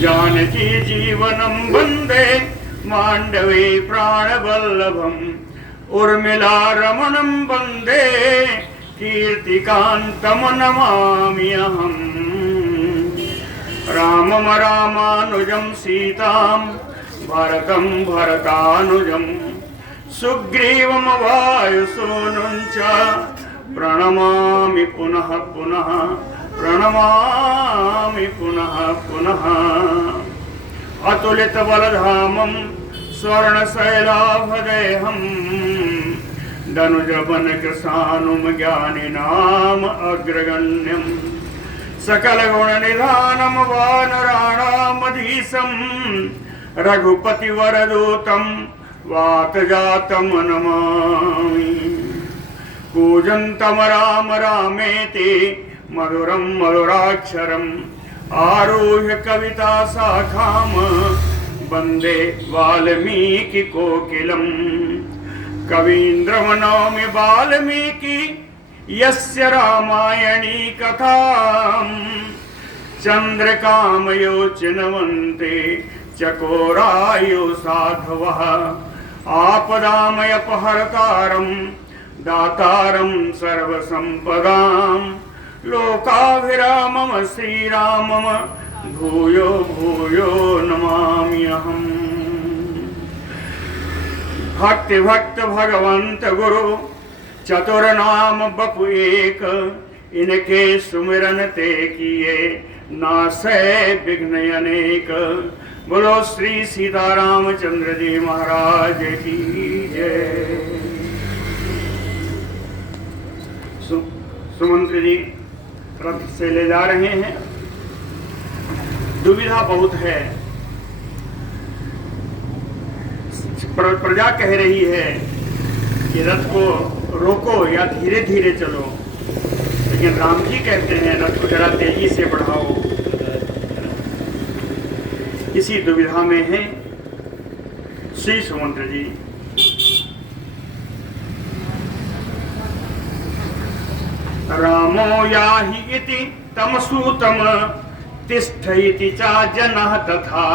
जानकी जीवनं वन्दे माण्डवे प्राणवल्लभम् उर्मिला रमणं वन्दे कीर्तिकान्तं नमामि अहम् रामं रामानुजं सीतां भरतं भरतानुजं सुग्रीवं वायुसूनुं च प्रणमामि पुनः पुनः प्रणमामि पुनः पुनः अतुलित बलधामं स्वर्णशैलाभदेहं दनुजवनकृशानुं ज्ञानिनाम अग्रगण्यं सकलगुणनिधानं वानराणामधीशं रघुपतिवरदूतं वातजातं नमामि कूजन्तं राम रामेति मधुरं मधुराक्षरम् आरुह्य कविता शाखां वन्दे वाल्मीकि कोकिलम् कवीन्द्रमनोमि वाल्मीकि यस्य रामायणी कथां चन्द्रकामयोचिनवन्ते चकोरायो साधवः आपदामयपहर्तारं दातारं सर्वसम्पदां लोकाभिरामम श्रीरामम भूयो भूयो नमाम्यहम्। भक्ति भक्त भगवंत गुरु चतुर्नाम बपु एक, इनके सुमिरन ते किए नासै विघ्न अनेक। बोलो श्री सीतारामचंद्र जी महाराज की जय। सुमंत्र जी रथ से ले जा रहे हैं। दुविधा बहुत है। प्रजा कह रही है कि रथ को रोको या धीरे धीरे चलो, लेकिन राम जी कहते हैं रथ को जरा तेजी से बढ़ाओ। इसी दुविधा में है श्री सुमंत्र जी। रामो याहि इति तमसूतम तिष्ठ इति चा जनः तथा।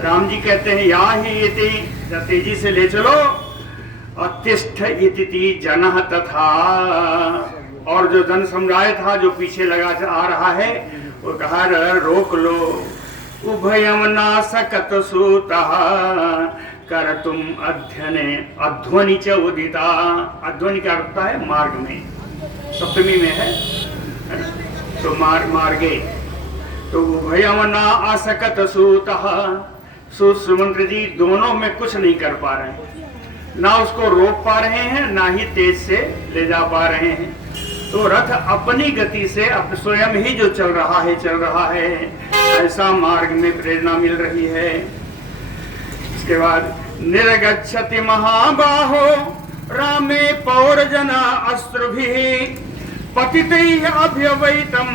राम जी कहते हैं याहि इति, तेजी से ले चलो, और तिष्ठ इति जनः तथा। और जो जन समुदाय था जो पीछे लगा आ रहा है वो कहा रोक लो। उभयम नासकत सूतः करतुम अध्ययने अध्वनि च उदिता। अध्वनि का अर्थ है मार्ग में, सप्तमी में है तो मार्गे। तो उभयम ना असकत सूतः, सुमंत्र जी दोनों में कुछ नहीं कर पा रहे हैं, ना उसको रोक पा रहे हैं ना ही तेज से ले जा पा रहे हैं। तो रथ अपनी गति से अब स्वयं ही जो चल रहा है ऐसा मार्ग में प्रेरणा मिल रही है। इसके बाद निर्गच्छति महाबाहो रामे पौरजना अश्रुभिः पतितैः अभ्यवैतं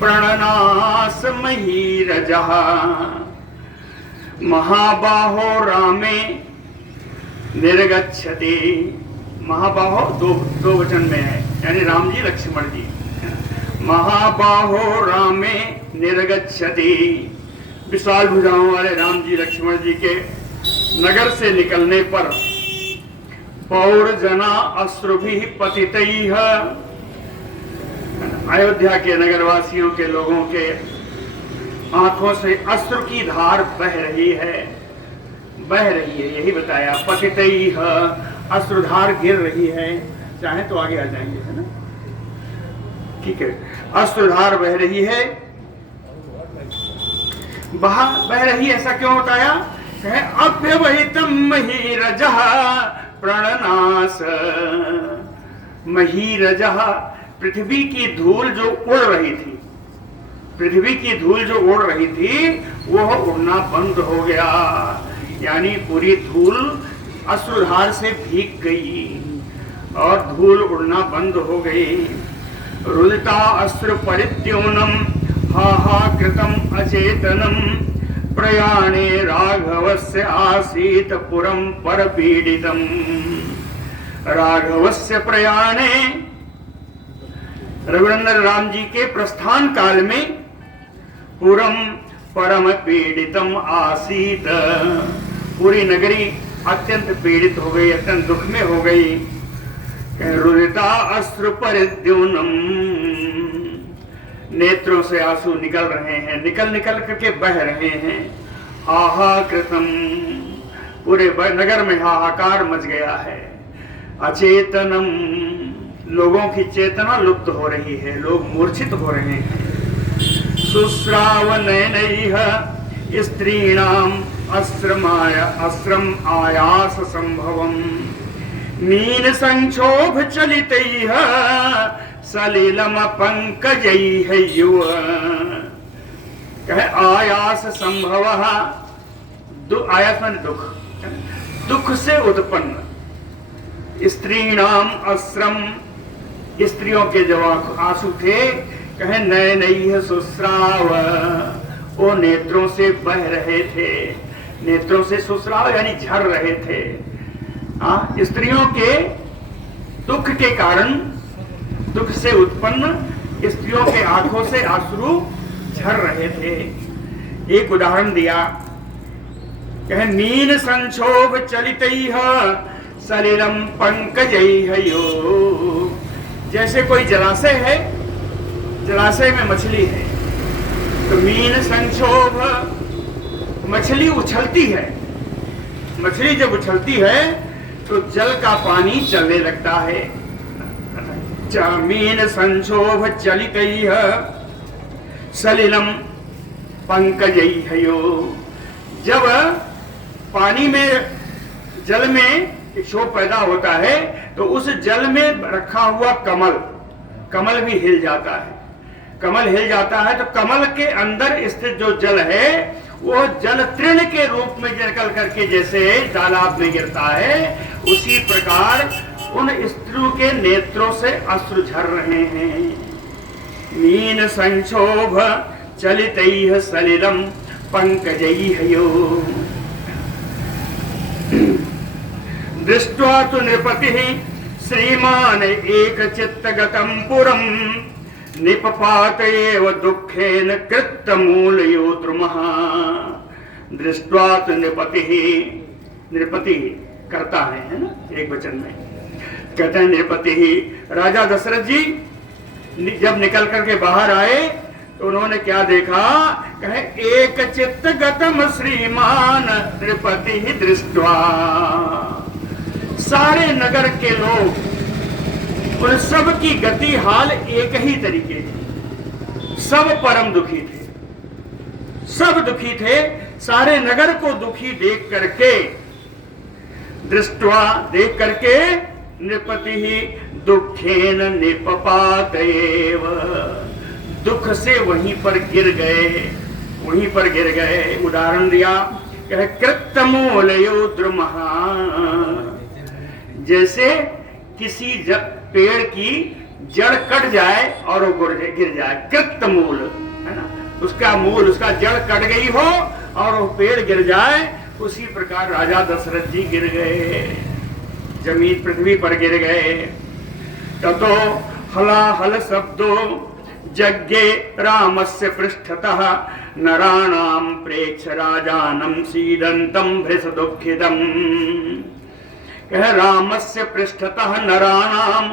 प्रणनास महीरजः। महाबाहो रामे निर्गच्छति। महाबाहो दो वचन में है, यानी राम जी लक्ष्मण जी। महाबाहो रामे निर्गच्छति। विशाल भुजाओं वाले राम जी लक्ष्मण जी के नगर से निकलने पर पौरजना अश्रुभिः पतितैः, अयोध्या के नगरवासियों के लोगों के आंखों से अश्रु की धार बह रही है, यही बताया। पतितैः अश्रुधार गिर रही है। चाहे तो आगे आ जाएंगे, है ना? ठीक है। अश्रुधार बह रही है। बह रही, ऐसा क्यों बताया? अभ्यवहितं महीरजः प्रणनास। महीरजः पृथ्वी की धूल जो उड़ रही थी, वह उड़ना बंद हो गया, यानी पूरी धूल अश्रुधार से भीग गई और धूल उड़ना बंद हो गई। रुदिता अश्रु परिद्योनम हा कृतम अचेतनम प्रयाणे राघवस्य आसीत पुरं परपीडितम। राघवस्य प्रयाणे, रघुनंदन राम जी के प्रस्थान काल में पुरम परम पीड़ितम आसीत। पूरी नगरी अत्यंत पीड़ित हो गई, अत्यंत दुख में हो गई। रुदिता अश्रु परिद्युनम, नेत्रों से आंसू निकल रहे हैं, निकल निकल करके बह रहे हैं। आहा कृतम, पूरे नगर में हाहाकार मच गया है। अचेतनम, लोगों की चेतना लुप्त हो रही है, लोग मूर्छित हो रहे हैं। सुश्राव नयनैः स्त्रीणाम अस्रम आयास संभवम, मीन संक्षोभ चलितैः सलिलम पंकजैः युव। कहे आयास संभवः, आयास माने दुख, दुख से उत्पन्न। स्त्रीणाम अस्रम, स्त्रियों के जो आंसू थे, कहे नयनैः सुश्राव, वो नेत्रों से बह रहे थे। नेत्रों से सुश्राव यानी झर रहे थे। स्त्रियों के दुख के कारण, दुख से उत्पन्न स्त्रियों के आंखों से आंसू झर रहे थे। एक उदाहरण दिया, कहे मीन संक्षोभ चलितैः सलिलम पंकजैः यो। जैसे कोई जलाशय है, जलाशय में मछली है, तो मीन संक्षोभ, मछली उछलती है। मछली जब उछलती है तो जल का पानी चलने लगता है। मीन संक्षोभ चलितैः सलिलम पंकजैः यो। जब पानी में, जल में क्षोभ पैदा होता है तो उस जल में रखा हुआ कमल भी हिल जाता है। कमल हिल जाता है तो कमल के अंदर स्थित जो जल है वो जल तृण के रूप में निकल करके जैसे तालाब में गिरता है, उसी प्रकार उन स्त्रियों के नेत्रों से अश्रु झर रहे हैं। मीन संक्षोभ चलितैः सलिलम पंकजैः यो। दृष्ट्वा तु नृपतिः श्रीमान एकचित्तगतं पुरं, निपपात एव दुःखेन कृत्तमूलयोद्रुमः। दृष्ट्वा तु नृपतिः, नृपति करता है ना एक वचन में, कहते हैं नृपतिः। राजा दशरथ जी जब निकल करके बाहर आए तो उन्होंने क्या देखा, कहे एक चित्त गतम श्रीमान नृपति दृष्ट्वा। सारे नगर के लोग, उन सब की गति हाल एक ही तरीके की, सब परम दुखी थे, सब दुखी थे। सारे नगर को दुखी देख करके, दृष्ट्वा देख करके, नृपति ही दुखेन निपपात एव, दुख से वहीं पर गिर गए, वहीं पर गिर गए। उदाहरण दिया, कहे कृत्तमूलयो द्रुमः, जैसे किसी पेड़ की जड़ कट जाए और वो गिर जाए, कृत्तमूल है ना, उसका मूल, उसका जड़ कट गई हो और वो पेड़ गिर जाए, उसी प्रकार राजा दशरथ जी गिर गए, जमीन पृथ्वी पर गिर गए। ततो हलाहल शब्दो जज्ञे रामस्य पृष्ठतः, नराणाम प्रेक्ष राजानम सीदंतम भृश दुःखितम। कह रामस्य पृष्ठतः नराणाम,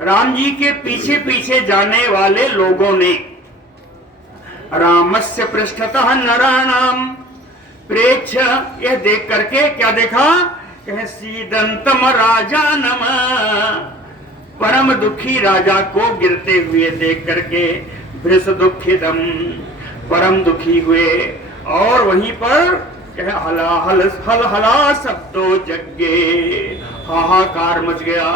राम जी के पीछे पीछे जाने वाले लोगों ने, रामस्य पृष्ठतः नराणाम प्रेक्ष, यह देख करके क्या देखा, कहे सीदंतम राजानम, परम दुखी राजा को गिरते हुए देख करके, भृश दुःखितम, परम दुखी हुए। और वहीं पर कहे हलाहल हलहला शब्दो जग्गे, हाहाकार मच गया,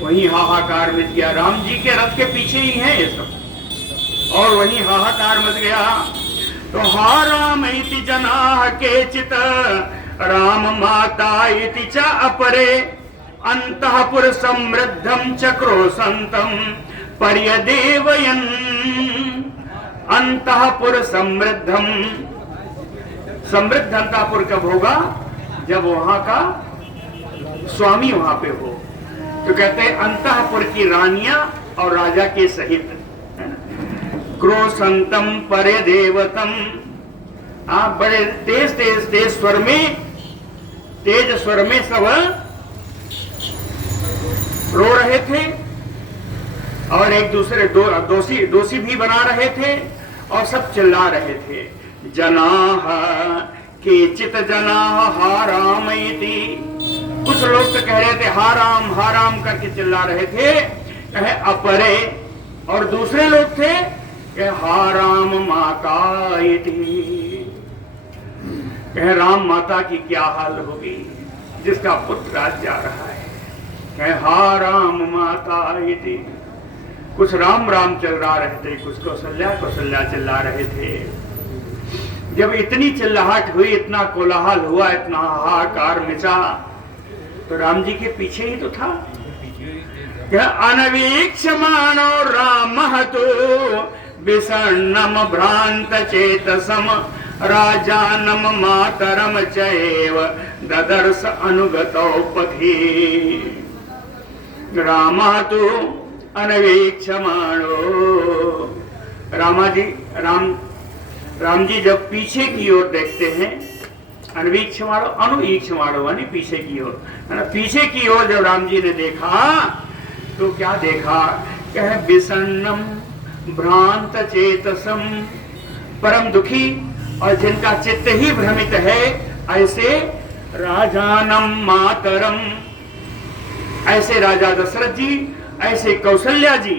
वहीं हाहाकार मच गया। राम जी के रथ के पीछे ही है ये सब, और वहीं हाहाकार मच गया। तो हा राम इति जनाः केचित्, राम माता इति च अपरे, अंतःपुर समृद्धम चक्रोसंतम पर्यदेवयन्। अंतःपुर समृद्धम, समृद्ध अंतःपुर कब होगा, जब वहां का स्वामी वहां पे हो। तो कहते हैं अंतःपुर की रानियां और राजा के सहित, क्रोशंतम परे देवतम। आप बड़े तेज तेज तेज स्वर में, तेज स्वर में सब रो रहे थे और एक दूसरे दोषी भी बना रहे थे और सब चिल्ला रहे थे। जनाः केचित जनाः हा राम इति। कुछ लोग तो कह रहे थे हा राम करके चिल्ला रहे थे, कहे अपरे, और दूसरे लोग थे कि हा राम माता इति। कहे राम माता की क्या हाल होगी जिसका पुत्र राज जा रहा है। कहे हा राम माता इति। कुछ राम राम चल रहा रहे थे, कुछ कौशल्या कौशल्या चिल्ला रहे थे। जब इतनी चिल्लाहट हुई, इतना कोलाहल हुआ, इतना हाहाकार मचा, तो राम जी के पीछे ही तो था। अनवीक्षमाणो रामः तु विषण्णम भ्रांत चेतसम राजानम मातरम चैव ददर्श अनुगतौ पथि। रामः तु अनवीक्षमाणो। राम जी जब पीछे की ओर देखते हैं, अनवीक्षमाणो अनुवीक्षमाणो यानी पीछे की ओर, पीछे की ओर जब राम जी ने देखा तो क्या देखा? कह विषण्णम भ्रांत चेतसम, परम दुखी और जिनका चित्त ही भ्रमित है, ऐसे राजानम मातरम, ऐसे राजा दशरथ जी, ऐसे कौशल्या जी,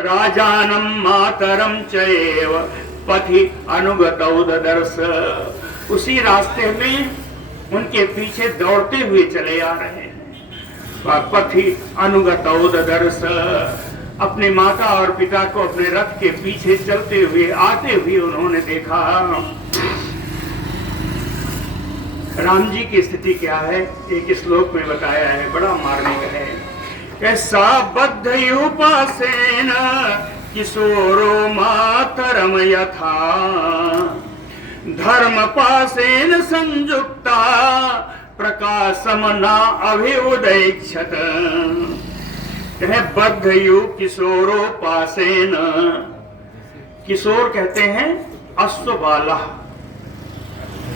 राजानम मातरम चैव पथि अनुगतौ ददर्श। उसी रास्ते में उनके पीछे दौड़ते हुए चले आ रहे हैं। पथि अनुगतौ ददर्श, अपने माता और पिता को अपने रथ के पीछे चलते हुए आते हुए उन्होंने देखा। राम जी की स्थिति क्या है एक श्लोक में बताया है, बड़ा मार्मिक है। सा बद्धयूपासेन किशोरो मातरम यथा धर्म पासेन संयुक्ता प्रकाशम न अभिउदैक्षत। कहे बद्धयु किशोरो पासेन, किशोर कहते हैं अश्व बाला।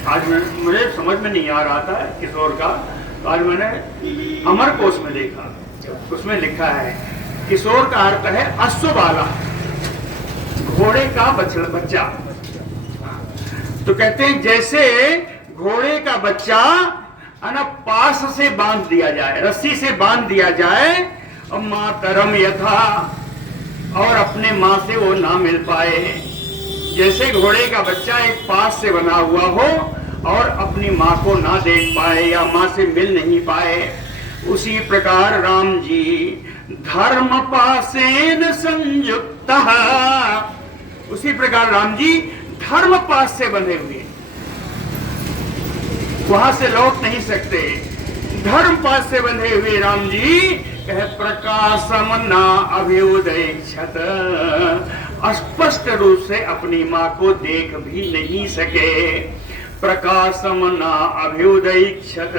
आज मुझे समझ में नहीं आ रहा था किशोर का, तो आज मैंने अमर कोश में देखा, उसमें लिखा है किशोर का अर्थ है अश्व बाला, घोड़े का बच्चा। तो कहते हैं जैसे घोड़े का बच्चा पास से बांध दिया जाए, रस्सी से बांध दिया जाए, और मातरम यथा, और अपने माँ से वो ना मिल पाए। जैसे घोड़े का बच्चा एक पास से बना हुआ हो और अपनी माँ को ना देख पाए या माँ से मिल नहीं पाए, उसी प्रकार राम जी धर्म पासेन संयुक्ता, उसी प्रकार राम जी धर्म पास से बंधे हुए, वहां से लौट नहीं सकते। धर्म पास से बंधे हुए राम जी कह प्रकाशम ना अभ्युदयक्षत, स्पष्ट रूप से अपनी माँ को देख भी नहीं सके। प्रकाशम ना अभ्युदयक्षत,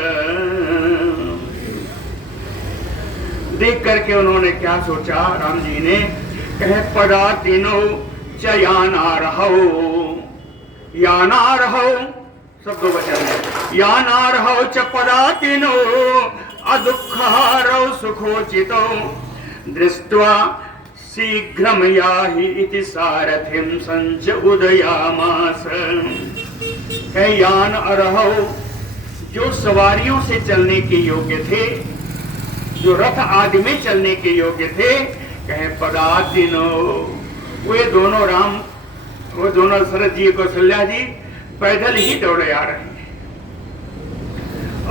देख करके उन्होंने क्या सोचा राम जी ने? कह पदातिनो च यानारहौ, यानारहौ सब दो वचन है, यानारहौ च पदातिनो अदुःखारौ सुखोचितो दृष्ट्वा शीघ्रम याहि इति सारथिं संच उदयामास। कह यान अरहौ, जो सवारियों से चलने के योग्य थे, जो रथ आदि में चलने के योग्य थे, कहे पदातिनो, वे दोनों राम, वो दोनों दशरथ जी कौशल्या जी पैदल ही दौड़े आ रहे हैं।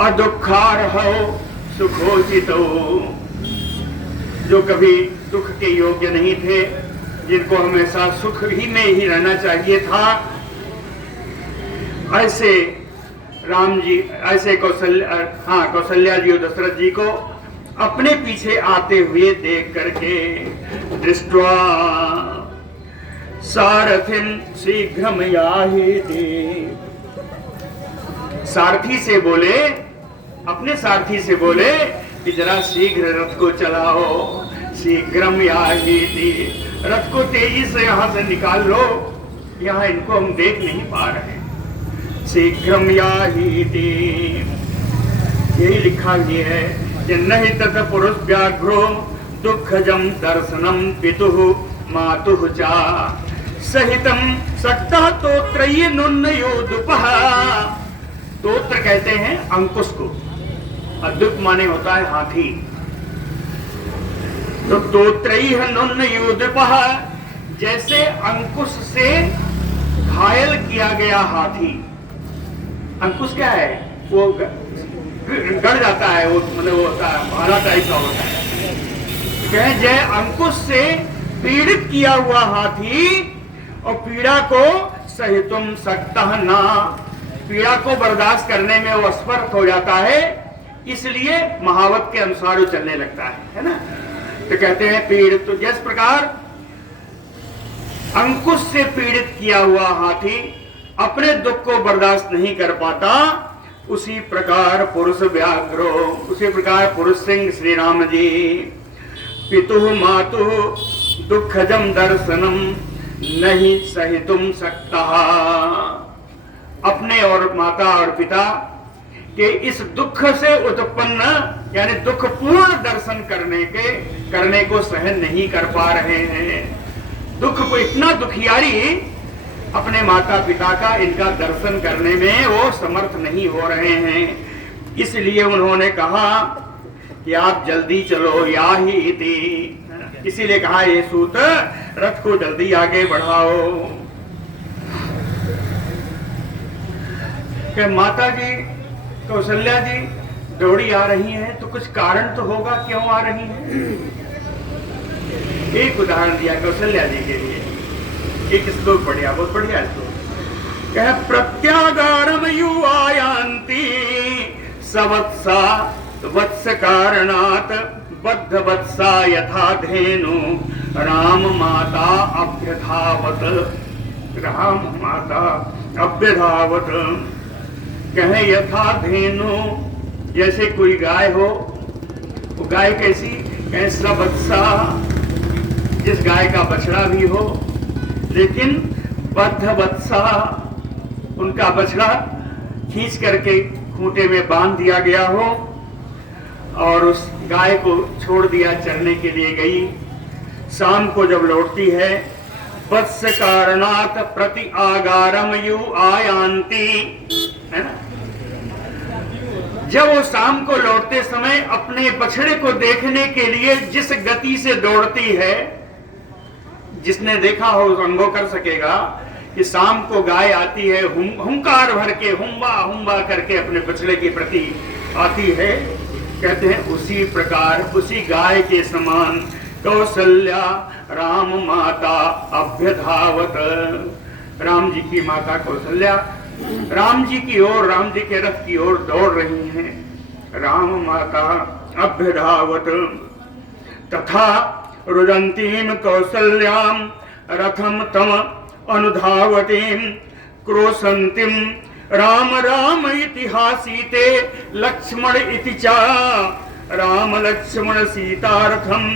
अदुःखारहौ सुखोचितो, जो कभी दुख के योग्य नहीं थे, जिनको हमेशा सुख ही में ही रहना चाहिए था, ऐसे राम जी, ऐसे कौशल्या जी और दशरथ जी को अपने पीछे आते हुए देख करके दृष्ट्वा सारथिं शीघ्रम याहि, सारथी से बोले, अपने सारथी से बोले कि जरा शीघ्र रथ को चलाओ। शीघ्रम याहि, रथ को तेजी से यहाँ से निकाल लो, यहाँ इनको हम देख नहीं पा रहे। शीघ्रम याहीति, यही लिखा भी है कि नहीं तत पुरुष व्याघ्रो दुःखजम दर्शनम पितुः मातुः चा सहितम सक्तः तोत्रयी नुन्नयोदुपः। तोत्र कहते हैं अंकुश को, अद्युप माने होता है हाथी। तो तोत्रयी नुन्नयोदुपः, जैसे अंकुश से घायल किया गया हाथी। अंकुश क्या है? वो गड़ जाता है, वो मतलब वो होता है भाला टाइप का होता है। कहे जय अंकुश से पीड़ित किया हुआ हाथी, और पीड़ा को सहितुम सक्तः ना, पीड़ा को बर्दाश्त करने में वो असमर्थ हो जाता है, इसलिए महावत के अनुसार वो चलने लगता है ना। तो कहते हैं पीड़ित, तो जिस प्रकार अंकुश से पीड़ित किया हुआ हाथी अपने दुख को बर्दाश्त नहीं कर पाता, उसी प्रकार पुरुष व्याघ्रो, उसी प्रकार पुरुष सिंह श्री राम जी पितुः मातुः दुःखजम दर्शनम नहीं सहितुम सक्तः, अपने और माता और पिता के इस दुख से उत्पन्न यानी दुख पूर्ण दर्शन करने को सहन नहीं कर पा रहे हैं। दुख को, इतना दुखियारी अपने माता पिता का इनका दर्शन करने में वो समर्थ नहीं हो रहे हैं। इसलिए उन्होंने कहा कि आप जल्दी चलो, या ही इति, इसीलिए कहा ये सूत रथ को जल्दी आगे बढ़ाओ। कि माता जी कौशल्या जी दौड़ी आ रही हैं, तो कुछ कारण तो होगा क्यों आ रही हैं। एक उदाहरण दिया कौशल्या जी के लिए, एक श्लोक बढ़िया, बहुत बढ़िया श्लोक। कह प्रत्यागारम युवायांति सवत्सा वत्स कारणात बद्ध वत्सा यथा धेनु राम माता अभ्यधावत, राम माता अभ्यधावत। कहे यथा धेनु, जैसे कोई गाय हो, वो गाय कैसी? कहे सवत्सा, जिस गाय का बछड़ा भी हो, लेकिन बद्ध वत्सा, उनका बछड़ा खींच करके खूंटे में बांध दिया गया हो, और उस गाय को छोड़ दिया, चरने के लिए गई। शाम को जब लौटती है, वत्स कारणात प्रति आगारम यु आयांति, है ना। जब वो शाम को लौटते समय अपने बछड़े को देखने के लिए जिस गति से दौड़ती है, जिसने देखा हो अनुभव कर सकेगा कि शाम को गाय आती है, हुंकार भर के हुम्बा हुम्बा करके अपने बछड़े के प्रति आती है। कहते हैं उसी प्रकार, उसी गाय के समान कौशल्या राम माता अभ्यधावत, राम जी की माता कौशल्या राम जी की ओर, राम जी के रथ की ओर दौड़ रही हैं। राम माता अभ्यधावत तथा रुदंतीम कौसल्याम रथम तम अनुधावतीम क्रोशंतीम राम राम इतिहासीते लक्ष्मण इति चा, राम लक्ष्मण सीतार्थम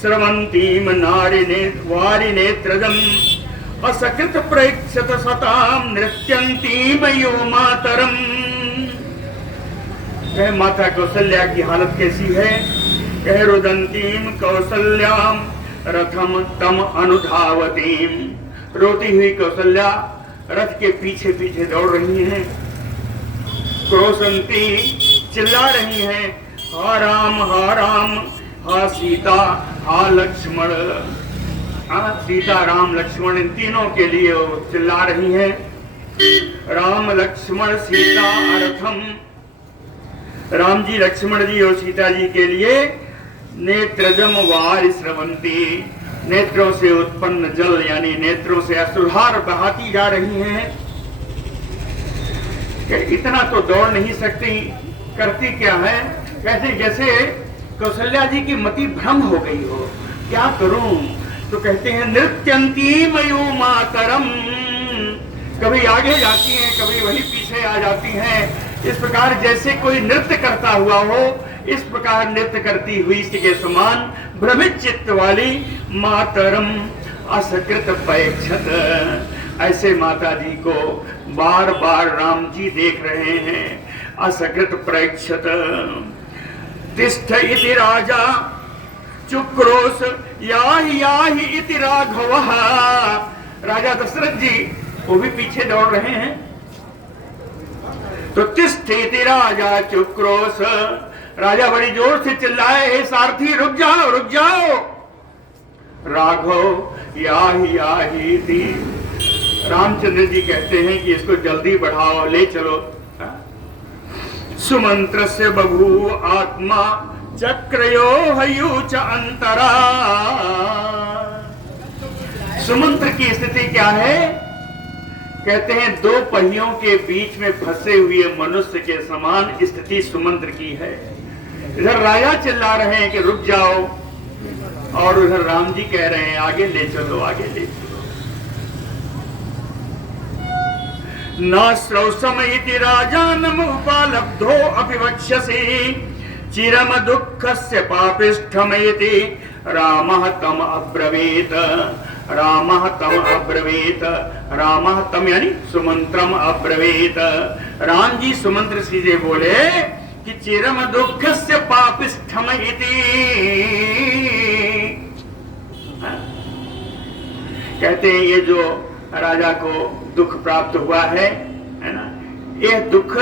स्रवंतीम नारिने वारिनेत्रजम असकृत प्रेक्षत सताम नृत्यंतीम यो मातरम। कह माता कौशल्या की हालत कैसी है? कह रुदंतीम कौशल्याम रथम तम अनुधावतीम, रोती हुई कौशल्या रथ के पीछे पीछे दौड़ रही हैं। क्रोशंती, चिल्ला रही हैं, हा राम हा सीता हा लक्ष्मण। सीता राम लक्ष्मण इन तीनों के लिए वो चिल्ला रही हैं। राम लक्ष्मण सीता अर्थम, राम जी लक्ष्मण जी और सीता जी के लिए नेत्रजम वार स्रवंती, नेत्रों से उत्पन्न जल यानी नेत्रों से अश्रुधार बहाती जा रही हैं। इतना तो दौड़ नहीं सकती, करती क्या है? कैसे जैसे कौशल्या जी की मति भ्रम हो गई हो, क्या करूं? तो कहते हैं नृत्यंती मयो मातरम, कभी आगे जाती हैं, कभी वही पीछे आ जाती हैं। इस प्रकार जैसे कोई नृत्य करता हुआ हो, इस प्रकार नृत्य करती हुई के समान भ्रमित चित्त वाली मातरम असकृत पैक्षत। ऐसे माता जी को बार बार राम जी देख रहे हैं। असकृत प्रेक्षत। तिष्ठ इति राजा चुक्रोश याहि इति राघवः। राजा दशरथ जी वो भी पीछे दौड़ रहे हैं। तो तिष्ठ इति राजा चुक्रोश, राजा बड़ी जोर से चिल्लाए, हे सारथी रुक जाओ रुक जाओ। राघव याहि इति। रामचंद्र जी कहते हैं कि इसको जल्दी बढ़ाओ, ले चलो। सुमंत्रस्य बभूव आत्मा चक्रयो हयूच अंतरा। सुमंत्र की स्थिति क्या है? कहते हैं दो पहियों के बीच में फंसे हुए मनुष्य के समान स्थिति सुमंत्र की है। इधर राजा चिल्ला रहे हैं कि रुक जाओ, और उधर राम जी कह रहे हैं आगे ले चलो आगे ले चलो। न श्रौसमयिति राजानम उपालब्धो अभिवक्ष्यसि चिरम दुःखस्य पापिष्ठमयिति रामः तम अब्रवीत। रामः तम अब्रवीत। रामः तम यानी सुमंत्रम अब्रवीत। राम जी सुमंत्र सीधे बोले कि चिरम दुःखस्य पापिष्ठमयिति। कहते हैं ये जो राजा को दुख प्राप्त हुआ है ना, यह दुख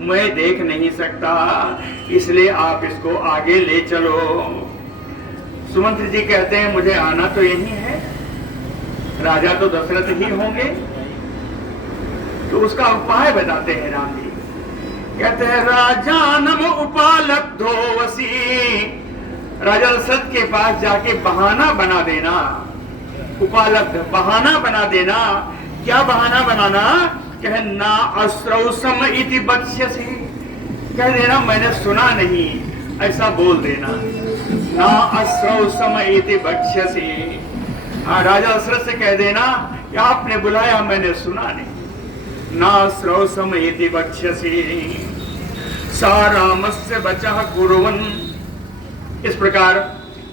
मैं देख नहीं सकता, इसलिए आप इसको आगे ले चलो। सुमंत्र जी कहते हैं मुझे आना तो यही है, राजा तो दशरथ ही होंगे। तो उसका उपाय बताते हैं राम जी। कहते हैं राजानम उपालब्धो वसी। राजा दशरथ के पास जाके बहाना बना देना। उपालब्ध बहाना बना देना। क्या बहाना बनाना? कहे ना अश्रौसम इति बक्ष्यसि। कह देना मैंने सुना नहीं, ऐसा बोल देना। ना अश्रौसम इति बक्ष्यसि। राजा दशरथ से कह देना कि आपने बुलाया मैंने सुना नहीं। ना अश्रौसम इति बक्ष्यसि। सा रामस्य वचः कुर्वन्। इस प्रकार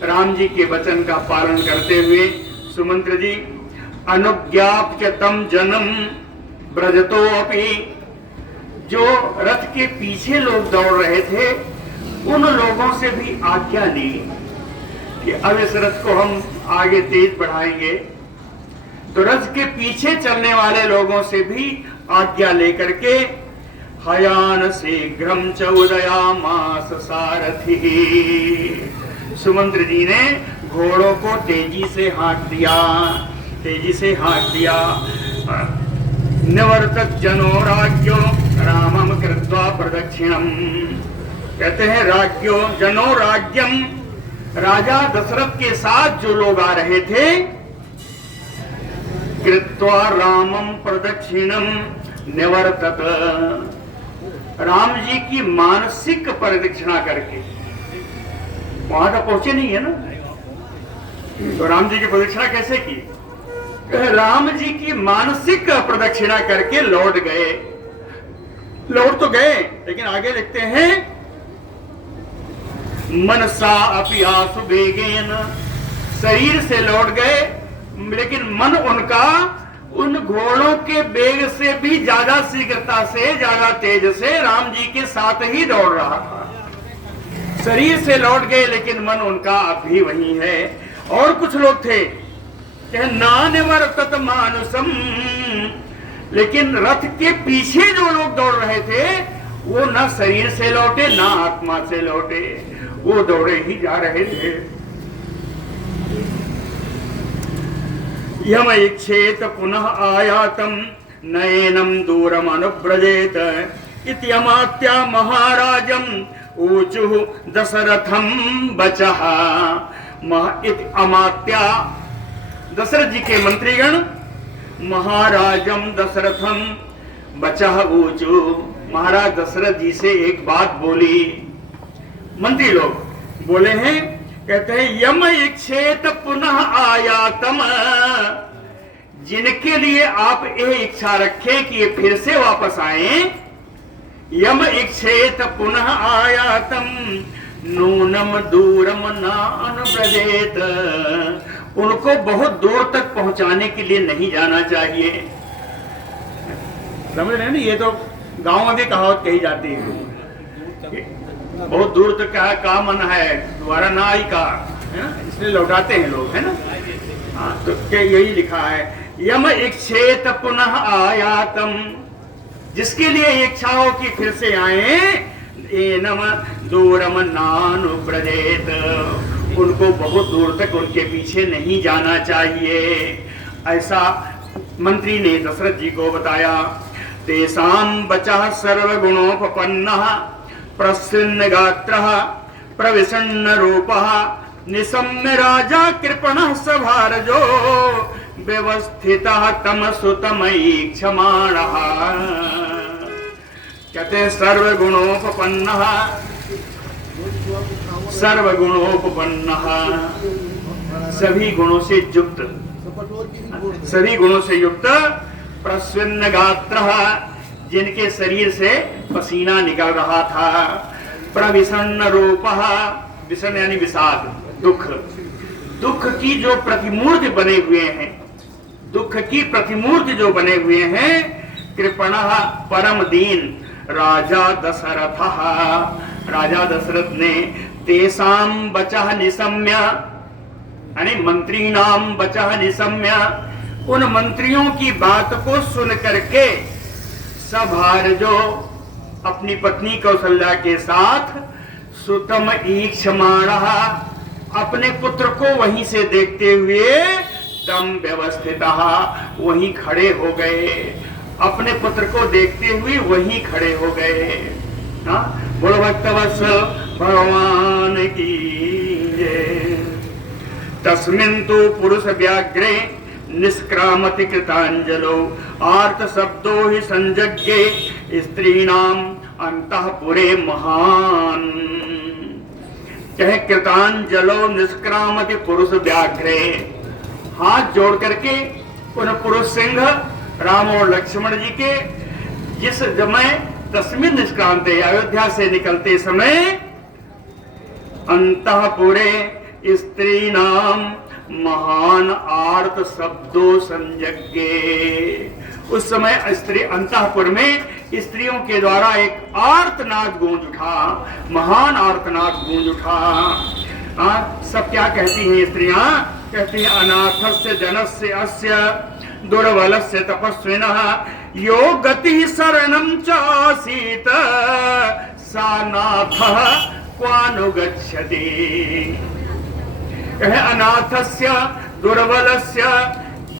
राम जी के वचन का पालन करते हुए सुमंत्र जी अनुज्ञाप्य तम जनम ब्रजतो अपि। जो रथ के पीछे लोग दौड़ रहे थे उन लोगों से भी आज्ञा ली कि अब इस रथ को हम आगे तेज बढ़ाएंगे। तो रथ के पीछे चलने वाले लोगों से भी आज्ञा लेकर के हयान शीघ्रम च उदयामास सारथी। सुमंत्र जी ने घोड़ों को तेजी से हाँक दिया, तेजी से हाँक दिया। निवर्तक जनो राज्यो रामम कृत्वा प्रदक्षिणम। कहते हैं राज्यो जनो राज्यम। राजा दशरथ के साथ जो लोग आ रहे थे, कृत्वा रामम प्रदक्षिणम निवर्तक। राम जी की मानसिक प्रदक्षिणा करके, वहां तक पहुंचे नहीं है ना, तो राम जी की प्रदक्षिणा कैसे की? राम जी की मानसिक प्रदक्षिणा करके लौट गए। लौट तो गए, लेकिन आगे लिखते हैं मनसा अपि आसु वेगेन। शरीर से लौट गए, लेकिन मन उनका उन घोड़ों के वेग से भी ज्यादा शीघ्रता से, ज्यादा तेज से राम जी के साथ ही दौड़ रहा था। शरीर से लौट गए, लेकिन मन उनका अब भी वही है। और कुछ लोग थे नानिवर्तत मानुसम, लेकिन रथ के पीछे जो लोग दौड़ रहे थे वो न शरीर से लौटे न आत्मा से लौटे, वो दौड़े ही जा रहे थे। यम इच्छेत पुनः आयातम नयनम दूरम अनुव्रजेत इति अमात्या महाराजम ऊचुः दशरथम बचः। अमात्या दशरथ जी के मंत्रीगण महाराजम दशरथम बचः ऊचु। महाराज दशरथ जी से एक बात बोली। मंत्री लोग बोले हैं, कहते हैं यम इच्छेत पुनः आयातम। जिनके लिए आप ये इच्छा रखें कि ये फिर से वापस आए, यम इच्छेत पुनः आयातम नूनम दूरम न अनुव्रजेत। उनको बहुत दूर तक पहुंचाने के लिए नहीं जाना चाहिए। समझ रहे हैं ना, ये तो गांव में भी कहावत कही जाती है, बहुत दूर तक का मन है दोबारा ना आई का, है ना, इसलिए लौटाते हैं लोग, है ना। हाँ, तो क्या यही लिखा है, यम इच्छेत पुनः आयातम, जिसके लिए इच्छा हो कि फिर से आए, एनम दूरम नानुव्रजेत, उनको बहुत दूर तक उनके पीछे नहीं जाना चाहिए। ऐसा मंत्री ने दशरथ जी को बताया। तेषां वचः सर्वगुणोपपन्नः प्रसन्न गात्रः प्रविषण्ण रूपः निशम्य राजा कृपणः सभारजो व्यवस्थितः तमसुतमईक्षमाणः। कहते हैं सर्वगुणोपपन्नः, सर्वगुणोपपन्नः, सभी गुणों से युक्त, सभी गुणों से युक्त, प्रसन्न गात्रः, जिनके शरीर से पसीना निकल रहा था, प्रविषण्ण रूपः, विषण यानी विषाद, दुख, दुख की जो प्रतिमूर्ति बने हुए हैं, दुख की प्रतिमूर्ति जो बने हुए हैं, कृपणः परम दीन राजा दशरथः, राजा दशरथ ने तेषां वचः निशम्य, यानी मंत्रीणां वचः निशम्य, उन मंत्रियों की बात को सुन करके सभारजो, अपनी पत्नी कौशल्या के साथ, सुतम ईक्षमाणः, अपने पुत्र को वहीं से देखते हुए, तम व्यवस्थितः, वहीं खड़े हो गए, अपने पुत्र को देखते हुए वहीं खड़े हो गए। हाँ, बोलो भक्तवत्सल भगवान की जय। तस्मिन् तु पुरुष व्याघ्रे निष्क्रामति कृतांजलो आर्त शब्दो हि संजज्ञे स्त्रीणाम अंतःपुरे महान। कहे कृतांजलो निष्क्रामति पुरुष व्याघ्रे, हाथ जोड़ करके उन पुरुष सिंह राम और लक्ष्मण जी के जिस समय तस्मिन् निष्क्रांते, अयोध्या से निकलते समय, अंतःपुरे स्त्रीणाम महान आर्त शब्दो संजज्ञे, उस समय स्त्री अंतःपुर में स्त्रियों के द्वारा एक आर्तनाद गूंज उठा, महान आर्तनाद गूंज उठा। सब क्या कहती हैं स्त्रियां? कहती हैं अनाथस्य जनस्य अस्य दुर्बलस्य तपस्विनः यो गति शरणं चासीत सा नाथः क्वानुगच्छति। कहे अनाथस्य दुर्बलस्य